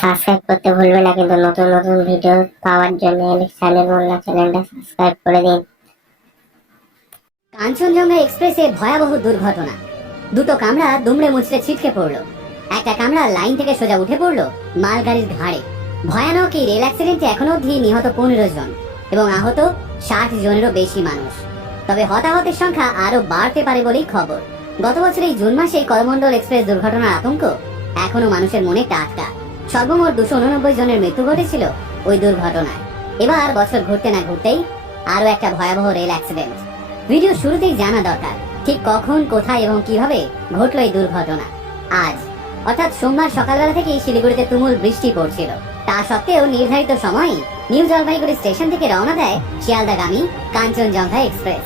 Subscribe করতে ভুলবে না কিন্তু নতুন নতুন ভিডিও পাওয়ার জন্য চ্যানেল মোল্লা চ্যানেলটা সাবস্ক্রাইব করে দিন। কাঞ্চনজঙ্ঘা এক্সপ্রেসে ভয়াবহ দুর্ঘটনা। দুটো কামরা দুমড়ে মুচড়ে ছিটকে পড়লো। একটা কামরা লাইন থেকে সোজা উঠে পড়লো মালগাড়ির ঘাড়ে। ভয়ানক এই রেল অ্যাক্সিডেন্টে এখনো অবধি নিহত 15 জন এবং আহত 60 জনেরও বেশি মানুষ। তবে হতাহতের সংখ্যা আরো বাড়তে পারে বলেই খবর। গত বছর এই জুন মাসে করমণ্ডল এক্সপ্রেস দুর্ঘটনার আতঙ্ক এখনো মানুষের মনে টাটকা। সর্বমোট 289 জনের মৃত্যু ঘটেছিল ওই দুর্ঘটনায়। এবার বছর ঘুরতে না ঘুরতেই আরো একটা ভয়াবহ রেল অ্যাক্সিডেন্ট। ভিডিও শুরুতেই জানা দরকার ঠিক কখন, কোথায় এবং কিভাবে ঘটলো এই দুর্ঘটনা। আজ অর্থাৎ সোমবার সকালবেলা থেকেই শিলিগুড়িতে তুমুল বৃষ্টি পড়ছিল। তা সত্ত্বেও নির্ধারিত সময়ে নিউ জলপাইগুড়ি স্টেশন থেকে রওনা দেয় শিয়ালদাগামী কাঞ্চনজঙ্ঘা এক্সপ্রেস।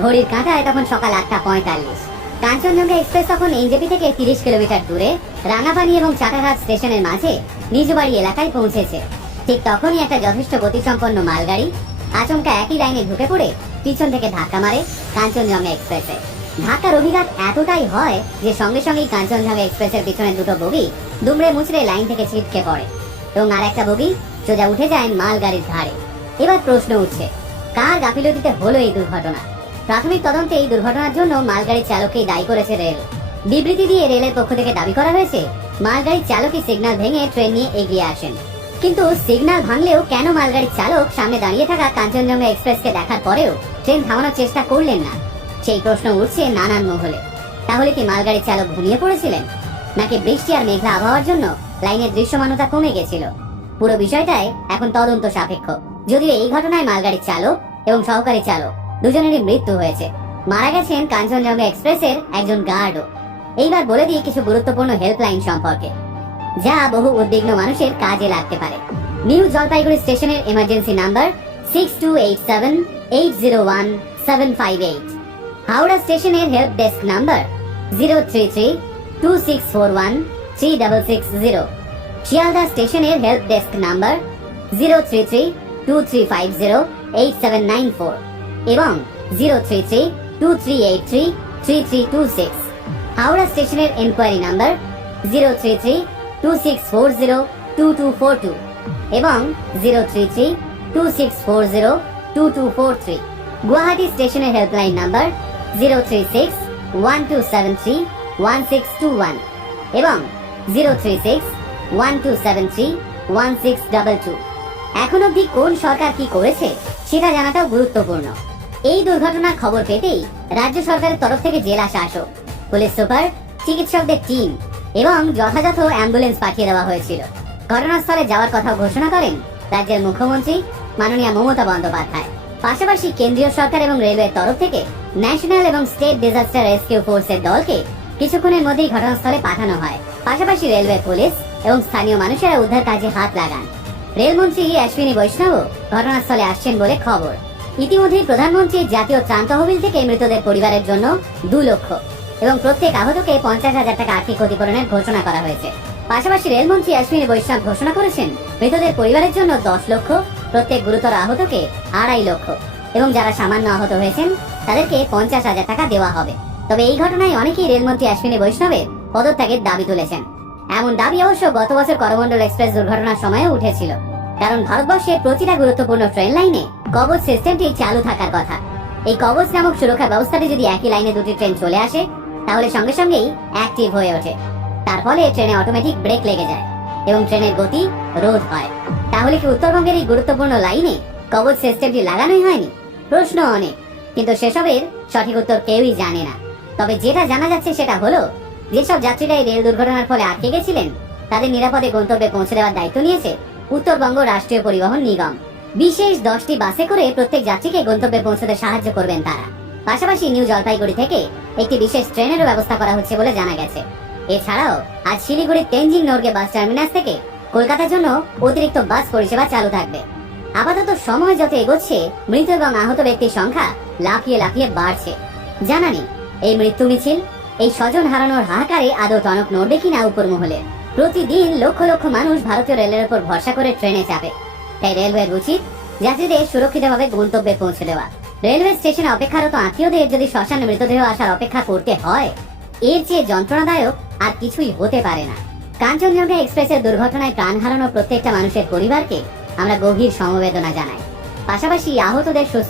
ঘড়ির কাঁটায় তখন সকাল 8:45। কাঞ্চনজঙ্ঘা এক্সপ্রেস তখন এনজেপি থেকে 30 কিলোমিটার দূরে রাঙাপানি এবং চাটাঘাট স্টেশনের মাঝে নিজ বাড়ি এলাকায় পৌঁছেছে। ঠিক তখনই একটা যথেষ্ট গতিসম্পন্ন মালগাড়ি আচমকা একই লাইনে ঢুকে পড়ে পিছন থেকে ধাক্কা মারে কাঞ্চনজঙ্ঘা এক্সপ্রেসে। ধাক্কার অভিঘাত এতটাই হয় যে সঙ্গে সঙ্গেই কাঞ্চনজঙ্ঘা এক্সপ্রেসের পিছনে দুটো বগি দুমড়ে মুচড়ে লাইন থেকে ছিটকে পড়ে এবং আর একটা বগি সোজা উঠে যায় মালগাড়ির ধারে। এবার প্রশ্ন উঠছে, কার গাফিলতিতে হলো এই দুর্ঘটনা? প্রাথমিক তদন্তে এই দুর্ঘটনার জন্য মালগাড়ির চালককেই দায়ী করেছে রেল। বিবৃতি দিয়ে রেলের পক্ষ থেকে দাবি করা হয়েছে মালগাড়ির চালকই সিগন্যাল ভেঙে ট্রেন নিয়ে এগিয়ে আসেন। কিন্তু সিগন্যাল ভাঙলেও কেন মালগাড়ির চালক সামনে দাঁড়িয়ে থাকা কাঞ্চনজঙ্ঘা এক্সপ্রেসকে দেখার পরেও ট্রেন থামানোর চেষ্টা করলেন না? সেই প্রশ্ন উঠছে নানান মহলে। তাহলে কি মালগাড়ির চালক ঘুমিয়ে পড়েছিলেন, নাকি বৃষ্টি আর মেঘলা আবহাওয়ার জন্য লাইনের দৃশ্যমানতা কমে গেছিল? পুরো বিষয়টাই এখন তদন্ত সাপেক্ষ। যদিও এই ঘটনায় মালগাড়ির চালক এবং সহকারী চালক দুজনেরই মৃত্যু হয়েছে। মারা গেছেন কাঞ্চনজঙ্ঘা এক্সপ্রেসের একজন গার্ডও। এইবার বলে দিই কিছু গুরুত্বপূর্ণ হেল্পলাইন সম্পর্কে, যা বহু উদ্বিগ্ন মানুষের কাজে লাগতে পারে। নিউ জলপাইগুড়ি স্টেশনের এমার্জেন্সি নাম্বার 6287801758। হাওড়া স্টেশনের হেল্প ডেস্ক নাম্বার 03326413660। শিয়ালদা স্টেশনের হেল্প ডেস্ক নাম্বার 03323508794 এবং 03323833326। হাওড়া স্টেশনের এনকোয়ারি নাম্বার 03326402242 এবং 03326402243। গুয়াহাটি স্টেশনের হেল্পলাইন নাম্বার 03612731621 এবং 03612731622। এখন অবধি কোন সরকার কি করেছে সেটা জানাটাও গুরুত্বপূর্ণ। এই দুর্ঘটনার খবর পেতেই রাজ্য সরকারের তরফ থেকে জেলা শাসক, পুলিশ সুপার, চিকিৎসকদের টিম এবং যথাযথ অ্যাম্বুলেন্স পাঠিয়ে দেওয়া হয়েছিল। ঘটনাস্থলে যাওয়ার কথা ঘোষণা করেন রাজ্যের মুখ্যমন্ত্রী মাননীয় মমতা বন্দ্যোপাধ্যায়। পাশাপাশি কেন্দ্রীয় সরকার এবং রেলওয়ের তরফ থেকে ন্যাশনাল এবং স্টেট ডিজাস্টার রেস্কিউ ফোর্সের দলকে কিছুক্ষণের মধ্যেই ঘটনাস্থলে পাঠানো হয়। পাশাপাশি রেলওয়ে, পুলিশ এবং স্থানীয় মানুষেরা উদ্ধার কাজে হাত লাগান। রেলমন্ত্রী অশ্বিনী বৈষ্ণবও ঘটনাস্থলে আসছেন বলে খবর। ইতিমধ্যেই প্রধানমন্ত্রী জাতীয় ত্রাণ তহবিল থেকে মৃতদের পরিবারের জন্য 2 লক্ষ এবং প্রত্যেক আহতকে 50,000 টাকা আর্থিক ক্ষতিপূরণের ঘোষণা করা হয়েছে। পাশাপাশি রেলমন্ত্রী অশ্বিনী বৈষ্ণব ঘোষণা করেছেন মৃতদের পরিবারের জন্য 10 লক্ষ, প্রত্যেক গুরুতর আহতকে 2.5 লক্ষ এবং যারা সামান্য আহত হয়েছেন তাদেরকে 50,000 টাকা দেওয়া হবে। তবে এই ঘটনায় অনেকেই রেলমন্ত্রী অশ্বিনী বৈষ্ণবের পদত্যাগের দাবি তুলেছেন। এমন দাবি অবশ্য গত বছর করমণ্ডল এক্সপ্রেস দুর্ঘটনার সময়ও উঠেছিল, কারণ ভারতবর্ষের প্রতিটা গুরুত্বপূর্ণ ট্রেন লাইনে কবচ সিস্টেমটি চালু থাকার কথা। এই কবচ নামক সুরক্ষা ব্যবস্থাটি যদি একই লাইনে দুটি ট্রেন চলে আসে তাহলে সঙ্গে সঙ্গেই অ্যাক্টিভ হয়ে ওঠে। তার ফলে ট্রেনে অটোমেটিক ব্রেক লেগে যায় এবং ট্রেনের গতি রোধ হয়। তাহলে কি উত্তরবঙ্গের এই গুরুত্বপূর্ণ লাইনে কবচ সিস্টেমটি লাগানোই হয়নি? প্রশ্ন অনেক, কিন্তু সেসবের সঠিক উত্তর কেউই জানে না। তবে যেটা জানা যাচ্ছে সেটা হলো, যেসব যাত্রীরা এই রেল দুর্ঘটনার ফলে আটকে গেছিলেন তাদের নিরাপদে গন্তব্যে পৌঁছে দেওয়ার দায়িত্ব নিয়েছে উত্তরবঙ্গ রাষ্ট্রীয় পরিবহন নিগম। বিশেষ 10টি বাসে করে প্রত্যেক যাত্রীকে গন্তব্যে পৌঁছতে সাহায্য করবেন তারা। পাশাপাশি নিউ জলপাইগুড়ি থেকে একটি বিশেষ ট্রেনেরও ব্যবস্থা করা হচ্ছে বলে জানা গেছে। এছাড়াও আজ শিলিগুড়ির তেনজিং নর্গে বাস টার্মিনাস থেকে কলকাতার জন্য অতিরিক্ত বাস পরিষেবা চালু থাকবে। আপাতত সময় যত এগোচ্ছে মৃত এবং আহত ব্যক্তির সংখ্যা লাফিয়ে লাফিয়ে বাড়ছে। জানা নেই এই মৃত্যু মিছিল, এই স্বজন হারানোর হাহাকারে আদৌ টনক নড়বে কিনা উপর মহলে। প্রতিদিন লক্ষ লক্ষ মানুষ ভারতীয় রেলের উপর ভরসা করে ট্রেনে চাপে। তাই রেলওয়ের উচিত যাত্রীদের সুরক্ষিতভাবে গন্তব্যে পৌঁছে দেওয়া। রেলওয়ে স্টেশনে অপেক্ষারত আত্মীয়দের যদি শ্মশানে মৃতদেহ আসার অপেক্ষা করতে হয়, এর চেয়ে যন্ত্রণাদায়ক আর কিছুই হতে পারে না। কাঞ্চনজঙ্ঘা এক্সপ্রেসের দুর্ঘটনায় প্রাণ হারানো প্রত্যেকটা মানুষের পরিবারকে আমরা গভীর সমবেদনা জানাই। পাশাপাশি আহতদের সুস্থ